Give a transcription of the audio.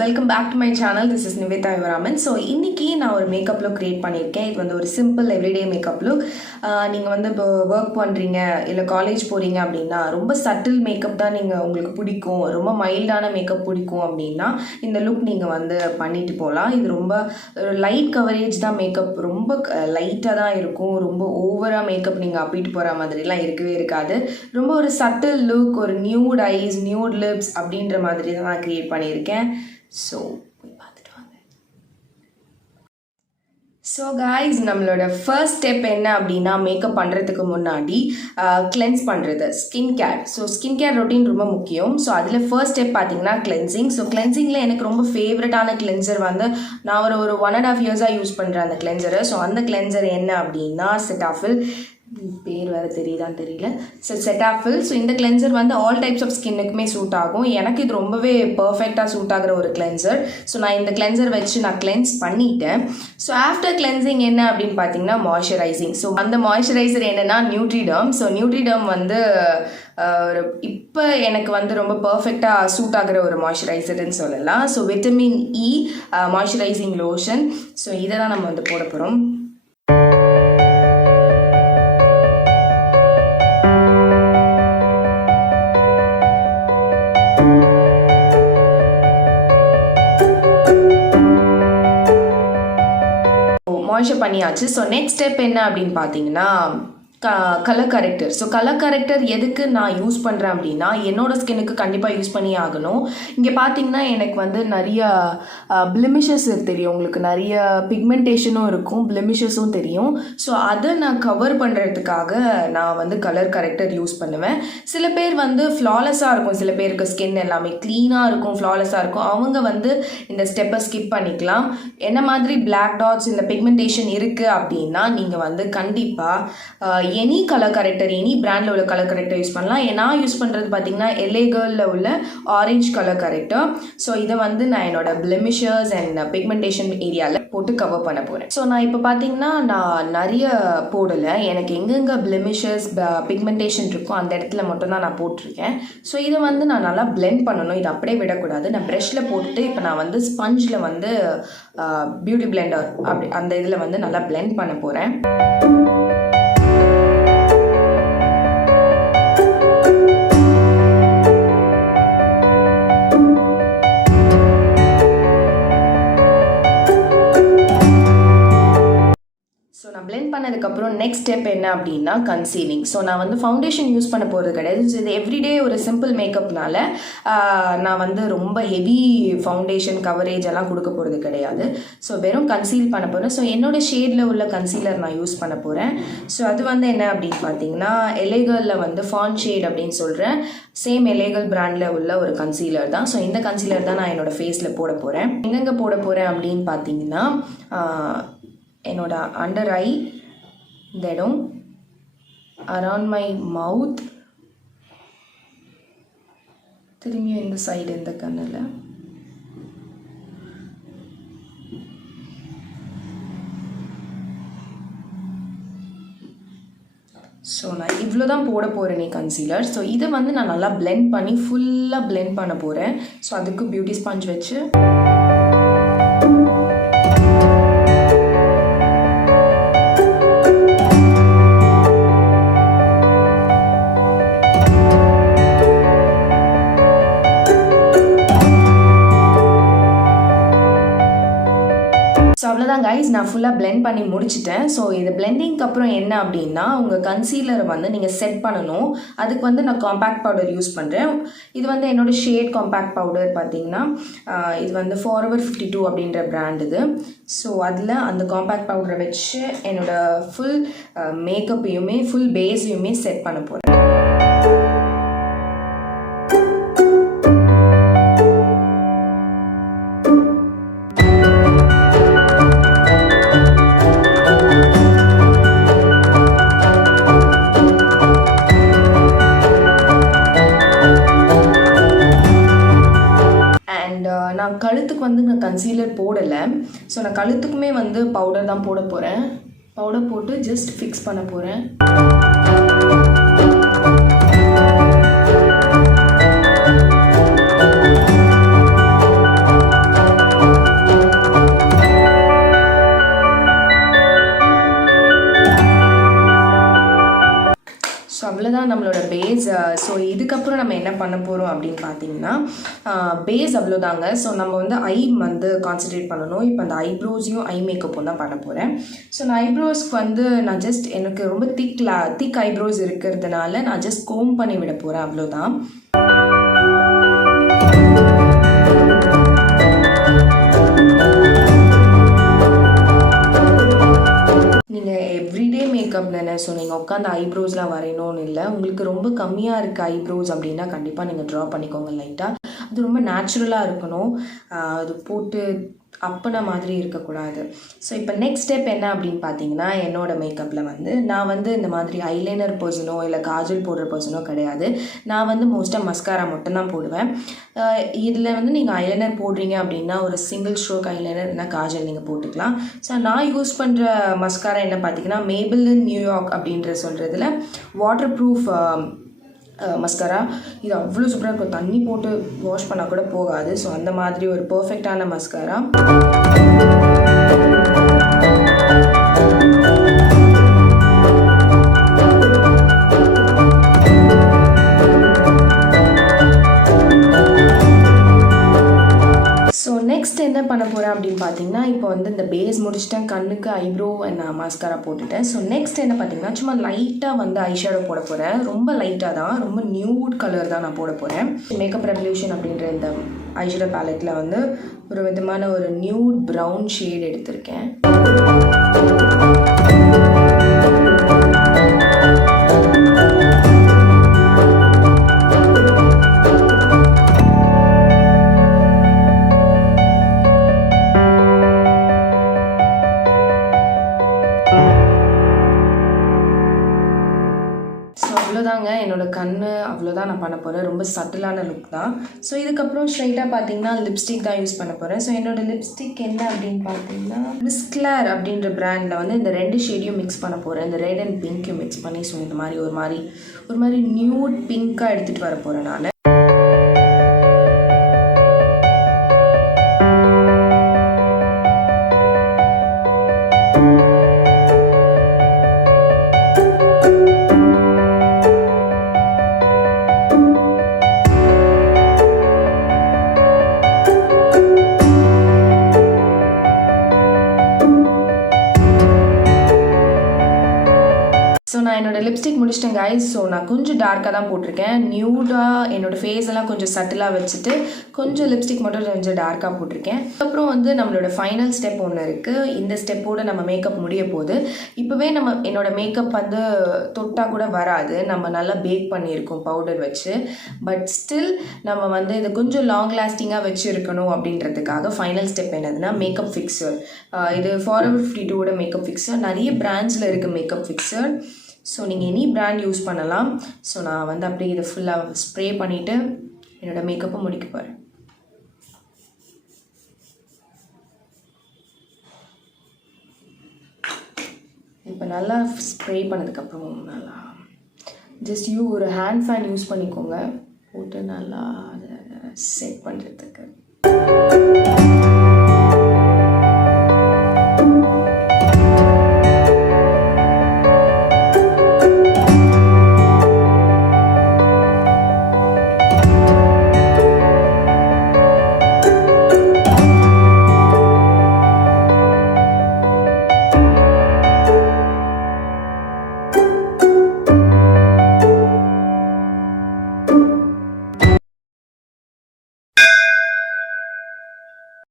welcome back to my channel. This is NIVETHA YUVARAMAN. So இன்னைக்கு நான் ஒரு makeup look create பண்ணியிருக்கேன். இது வந்து ஒரு சிம்பிள் எவ்ரிடே மேக்கப் லுக். நீங்கள் வந்து இப்போ ஒர்க் பண்ணுறீங்க இல்லை காலேஜ் போகிறீங்க அப்படின்னா ரொம்ப சட்டில் மேக்கப் தான் உங்களுக்கு பிடிக்கும், ரொம்ப மைல்டான மேக்கப் பிடிக்கும் அப்படின்னா இந்த லுக் நீங்கள் வந்து பண்ணிட்டு போகலாம். இது ரொம்ப லைட் கவரேஜ் தான் மேக்கப், ரொம்ப லைட்டாக தான் இருக்கும். ரொம்ப ஓவராக மேக்கப் நீங்கள் அப்பிட்டு போகிற மாதிரிலாம் இருக்கவே இருக்காது. ரொம்ப ஒரு சட்டில் லுக், ஒரு நியூட் ஐஸ், நியூட் லிப்ஸ் அப்படின்ற மாதிரி தான் நான் க்ரியேட் பண்ணியிருக்கேன். ஸோ போய் பார்த்துட்டு வாங்க. ஸோ காய்ஸ், நம்மளோட ஃபர்ஸ்ட் ஸ்டெப் என்ன அப்படின்னா மேக்கப் பண்ணுறதுக்கு முன்னாடி கிளென்ஸ் பண்ணுறது, skin care. So skin care routine ரொம்ப முக்கியம். ஸோ அதில் ஃபர்ஸ்ட் ஸ்டெப் பார்த்தீங்கன்னா கிளென்சிங். ஸோ கிளென்சிங்கில் எனக்கு ரொம்ப ஃபேவரட்டான கிளென்சர் வந்து நான் ஒரு 1.5 இயர்ஸாக யூஸ் பண்ணுறேன் அந்த கிளென்சரை. ஸோ அந்த கிளென்சர் என்ன அப்படின்னா செட்டாஃபில், பேர் வேறு தெரியுதான்னு தெரியல. ஸோ செட்டாஃபில். ஸோ இந்த கிளென்சர் வந்து ஆல் டைப்ஸ் ஆஃப் ஸ்கின்னுக்குமே சூட் ஆகும். எனக்கு இது ரொம்பவே பர்ஃபெக்டாக சூட் ஆகிற ஒரு கிளென்சர். ஸோ நான் இந்த கிளென்சர் வச்சு நான் கிளென்ஸ் பண்ணிட்டேன். ஸோ ஆஃப்டர் கிளென்சிங் என்ன அப்படின்னு பார்த்தீங்கன்னா மாய்ஸ்சரைசிங். ஸோ அந்த மாய்ஸ்சரைசர் என்னென்னா நியூட்ரிடர்ம். ஸோ நியூட்ரிடர்ம் வந்து இப்போ எனக்கு வந்து ரொம்ப பர்ஃபெக்டாக சூட் ஆகிற ஒரு மாய்ஸ்சரைசர்னு சொல்லலாம். So vitamin E moisturising lotion. So இதை தான் நம்ம வந்து போட போகிறோம். மாய்ஸ்சர் பண்ணியாச்சு. ஸோ நெக்ஸ்ட் ஸ்டெப் என்ன அப்படின்னு பார்த்தீங்கன்னா colour character. So colour character எதுக்கு நான் யூஸ் பண்ணுறேன் அப்படின்னா என்னோடய ஸ்கின்னுக்கு கண்டிப்பாக யூஸ் பண்ணி ஆகணும். இங்கே பார்த்தீங்கன்னா எனக்கு வந்து நிறைய பிளெமிஷஸ் தெரியும், உங்களுக்கு நிறைய பிக்மெண்டேஷனும் இருக்கும், பிளெமிஷஸும் தெரியும். ஸோ அதை நான் கவர் பண்ணுறதுக்காக நான் வந்து கலர் கரெக்டர் யூஸ் பண்ணுவேன். சில பேர் வந்து ஃப்ளாலெஸ்ஸாக இருக்கும், சில பேருக்கு ஸ்கின் எல்லாமே க்ளீனாக இருக்கும், ஃப்ளாலெஸ்ஸாக இருக்கும். அவங்க வந்து இந்த ஸ்டெப்பை ஸ்கிப் பண்ணிக்கலாம். என்ன மாதிரி பிளாக் டாட்ஸ் இந்த பிக்மெண்டேஷன் இருக்குது அப்படின்னா நீங்கள் வந்து கண்டிப்பாக எனி கலர் கரெக்டர், எனி பிராண்டில் உள்ள கலர் கரெக்டர் யூஸ் பண்ணலாம். நான் யூஸ் பண்ணுறது பார்த்தீங்கன்னா LA Girlல உள்ள ஆரஞ்ச் கலர் கரெக்டர். ஸோ இதை வந்து நான் என்னோட பிளெமிஷஸ் அண்ட் பிக்மெண்டேஷன் ஏரியாவில் போட்டு கவர் பண்ண போகிறேன். ஸோ நான் இப்போ பார்த்தீங்கன்னா நான் நிறைய போடலை, எனக்கு எங்கெங்கே பிளெமிஷஸ் பிக்மெண்டேஷன் இருக்கோ அந்த இடத்துல மட்டும்தான் நான் போட்டிருக்கேன். ஸோ இதை வந்து நான் நல்லா பிளெண்ட் பண்ணணும். இதை அப்படியே விடக்கூடாது. நான் ப்ரெஷ்ஷில் போட்டுட்டு இப்போ நான் வந்து ஸ்பஞ்சில் வந்து பியூட்டி பிளெண்டர் அப்படி அந்த இதில் வந்து நல்லா பிளெண்ட் பண்ண போகிறேன். பிளெண்ட் பண்ணதுக்கப்புறம் நெக்ஸ்ட் ஸ்டெப் என்ன அப்படின்னா கன்சீலிங். ஸோ நான் வந்து ஃபவுண்டேஷன் யூஸ் பண்ண போகிறது கிடையாது. ஸோ இது எவ்ரிடே ஒரு சிம்பிள் மேக்கப்னால நான் வந்து ரொம்ப ஹெவி ஃபவுண்டேஷன் கவரேஜ் எல்லாம் கொடுக்க போகிறது கிடையாது. ஸோ வெறும் கன்சீல் பண்ண போகிறேன். ஸோ என்னோடய ஷேடில் உள்ள கன்சீலர் நான் யூஸ் பண்ண போகிறேன். ஸோ அது வந்து என்ன அப்படின்னு பார்த்தீங்கன்னா LA Girlல வந்து ஃபான் ஷேட் அப்படின்னு சொல்கிறேன். சேம் LA Girl பிராண்டில் உள்ள ஒரு கன்சீலர் தான். ஸோ இந்த கன்சீலர் தான் நான் என்னோடய ஃபேஸில் போட போகிறேன். எங்கெங்கே போட போகிறேன் அப்படின்னு பார்த்தீங்கன்னா என்னோட அண்டர் ஐ, இந்த இடம், அரவுண்ட் மை மவுத், திரும்பியும் இந்த சைடு இந்த கண்ணில். ஸோ நான் இவ்வளோ தான் போட போகிறேன் கன்சீலர். ஸோ இதை வந்து நான் நல்லா பிளெண்ட் பண்ணி ஃபுல்லாக பிளெண்ட் பண்ண போகிறேன். ஸோ அதுக்கு பியூட்டி ஸ்பாஞ்ச் வச்சு அவ்வளோதான் கைஸ், நான் ஃபுல்லாக பிளெண்ட் பண்ணி முடிச்சிட்டேன். ஸோ இது பிளெண்டிங்க்கு அப்புறம் என்ன அப்படின்னா உங்கள் கன்சீலரை வந்து நீங்கள் செட் பண்ணணும். அதுக்கு வந்து நான் காம்பேக்ட் பவுடர் யூஸ் பண்ணுறேன். இது வந்து என்னோட ஷேட் காம்பேக்ட் பவுடர் பார்த்தீங்கன்னா இது வந்து Forever 52 அப்படின்ற பிராண்ட் இது. ஸோ அதில் அந்த காம்பேக்ட் பவுடரை வச்சு என்னோடய ஃபுல் மேக்கப்பையுமே ஃபுல் பேஸையுமே செட் பண்ண போகிறேன். நான் கழுத்துக்கு வந்து நான் கன்சீலர் போடலை. ஸோ நான் கழுத்துக்குமே வந்து பவுடர் தான் போட போகிறேன். பவுடர் போட்டு ஜஸ்ட் ஃபிக்ஸ் பண்ண போகிறேன். அவ்வளோதான் நம்மளோட பேஸ். ஸோ இதுக்கப்புறம் நம்ம என்ன பண்ண போகிறோம் அப்படின்னு பார்த்தீங்கன்னா பேஸ் அவ்வளோதாங்க. ஸோ நம்ம வந்து ஐ வந்து கான்சன்ட்ரேட் பண்ணணும். இப்போ அந்த ஐப்ரோஸையும் ஐ மேக்கப்பும் தான் பண்ண போகிறேன். ஸோ நான் ஐப்ரோஸ்க்கு வந்து நான் ஜஸ்ட் எனக்கு ரொம்ப திக் ஐப்ரோஸ் இருக்கிறதுனால நான் ஜஸ்ட் கோம் பண்ணி விட போகிறேன், அவ்வளோதான். நீங்கள் எவ்ரிடே மேக்கப் தானே, ஸோ நீங்கள் உட்காந்து ஐப்ரோஸ்லாம் வரையணும்னு இல்லை. உங்களுக்கு ரொம்ப கம்மியாக இருக்குது ஐப்ரோஸ் அப்படின்னா கண்டிப்பாக நீங்கள் ட்ரா பண்ணிக்கோங்க லைட்டாக. அது ரொம்ப நேச்சுரலாக இருக்கணும், அது போட்டு அப்பன மாதிரி இருக்கக்கூடாது. ஸோ இப்போ நெக்ஸ்ட் ஸ்டெப் என்ன அப்படின்னு பார்த்தீங்கன்னா, என்னோடய மேக்கப்பில் வந்து நான் வந்து இந்த மாதிரி ஐலைனர் பர்சனோ இல்லை காஜல் போடுற பர்சனோ கிடையாது. நான் வந்து மோஸ்ட்டாக மஸ்காரா மட்டும்தான் போடுவேன். இதில் வந்து நீங்கள் ஐலைனர் போடுறீங்க அப்படின்னா ஒரு சிங்கிள் ஸ்ட்ரோக் ஐலைனர் இல்லைனா காஜல் நீங்கள் போட்டுக்கலாம். ஸோ நான் யூஸ் பண்ணுற மஸ்காரா என்ன பார்த்தீங்கன்னா, மேபிளின் நியூயார்க் அப்படின்ற சொல்கிறதுல வாட்டர் ப்ரூஃப் மஸ்காரா. இது அவ்வளோ சூப்பராக இருக்கும், தண்ணி போட்டு வாஷ் பண்ணால் கூட போகாது. ஸோ அந்த மாதிரி ஒரு பர்ஃபெக்டான மஸ்காரா. ஸோ நெக்ஸ்ட் என்ன பண்ண போகிறேன் அப்படின்னு பார்த்தீங்கன்னா, இப்போ வந்து இந்த பேஸ் முடிச்சுட்டேன், கண்ணுக்கு ஐப்ரோ நான் மாஸ்காரா போட்டுட்டேன். ஸோ நெக்ஸ்ட் என்ன பார்த்தீங்கன்னா, சும்மா லைட்டாக வந்து ஐஷேடோ போட போகிறேன். ரொம்ப லைட்டாக தான், ரொம்ப நியூட் கலர் தான் நான் போட போகிறேன். மேக்கப் ரெவல்யூஷன் அப்படின்ற இந்த ஐஷேடோ பேலட்டில் வந்து ஒரு விதமான ஒரு நியூட் ப்ரௌன் ஷேட் எடுத்திருக்கேன். அவ்வளோதாங்க என்னோட கண்ணு, அவ்வளோதான் நான் பண்ண போகிறேன். ரொம்ப சட்டிலான லுக் தான். ஸோ இதுக்கப்புறம் ஸ்ட்ரைட்டாக பார்த்தீங்கன்னா லிப்ஸ்டிக் தான் யூஸ் பண்ண போகிறேன். ஸோ என்னோட லிப்ஸ்டிக் என்ன அப்படின்னு பார்த்தீங்கன்னா, மிஸ்க்ளேர் அப்படின்ற பிராண்டில் வந்து இந்த 2 ஷேடையும் மிக்ஸ் பண்ண போகிறேன். இந்த ரெட் அண்ட் பிங்க்கையும் மிக்ஸ் பண்ணி ஸோ இந்த மாதிரி ஒரு மாதிரி நியூட் பிங்காக எடுத்துகிட்டு வர போகிறேன் நான். ஸோ நான் என்னோடய லிப்ஸ்டிக் முடிச்சிட்டேன் கைஸ். ஸோ நான் கொஞ்சம் டார்க்காக தான் போட்டிருக்கேன். நியூடாக என்னோடய ஃபேஸ் எல்லாம் கொஞ்சம் சட்டிலாக வச்சுட்டு கொஞ்சம் லிப்ஸ்டிக் மட்டும் கொஞ்சம் டார்க்காக போட்டிருக்கேன். அப்புறம் வந்து நம்மளோட ஃபைனல் ஸ்டெப் ஒன்று இருக்குது. இந்த ஸ்டெப்போடு நம்ம மேக்கப் முடிய போகுது. இப்போவே என்னோடய மேக்கப் வந்து தொட்டால் கூட வராது, நம்ம நல்லா பேக் பண்ணியிருக்கோம் பவுடர் வச்சு. பட் ஸ்டில் நம்ம வந்து இது கொஞ்சம் லாங் லாஸ்டிங்காக வச்சுருக்கணும் அப்படின்றதுக்காக ஃபைனல் ஸ்டெப் என்னதுன்னா மேக்கப் ஃபிக்ஸர். இது ஃபாரெவர் 52 மேக்கப் ஃபிக்ஸர். நிறைய பிராண்ட்ஸில் இருக்குது மேக்கப் ஃபிக்ஸர். ஸோ நீங்கள் எனி பிராண்ட் யூஸ் பண்ணலாம். ஸோ நான் வந்து அப்படியே இதை ஃபுல்லாக ஸ்ப்ரே பண்ணிவிட்டு என்னோடய மேக்கப்பை முடிக்க போகிறேன். இப்போ நல்லா ஸ்ப்ரே பண்ணதுக்கப்புறம் நல்லா ஜஸ்ட் ஒரு ஹேண்ட் ஃபேன் யூஸ் பண்ணிக்கோங்க, போட்டு நல்லா அதை செட் பண்ணுறதுக்கு.